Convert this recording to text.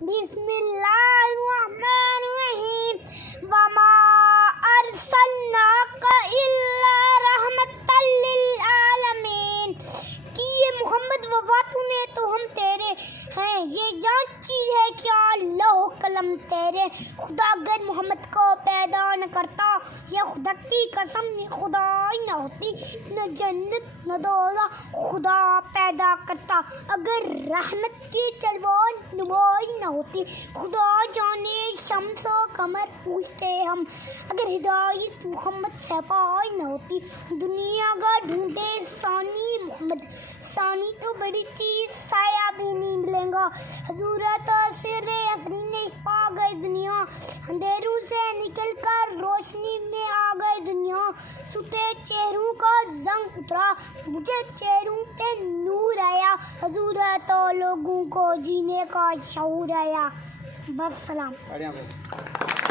بسم اللہ الرحمن الرحیم وما ارسلناک الا رحمۃ للعالمین کہ یہ محمد وفا نے تو ہم تیرے ہیں، یہ جان چیز ہے کیا لوح قلم تیرے۔ خدا اگر محمد کو پیدا نہ کرتا، یا خدا کی قسم خدا ہی نہ ہوتی، نہ جنت نہ دوزخ خدا پیدا کرتا۔ اگر رحمت کی تلوار نمائی نہ ہوتی، خدا جانے شمس و قمر پوچھتے ہم۔ اگر ہدایت محمد سے پائی نہ ہوتی، دنیا کا ڈھونڈے ثانی محمد، ثانی تو بڑی چیز سایہ بھی نہیں ملیں گا۔ حضور تو سر حسین پا گئے دنیا، اندھیروں سے نکل کر روشنی میں آ گئے دنیا۔ سوتے چہروں کا زنگ اترا، مجھے چہروں پہ نور آیا۔ حضور تو لوگوں کو جینے کا شعور آیا۔ بس سلام۔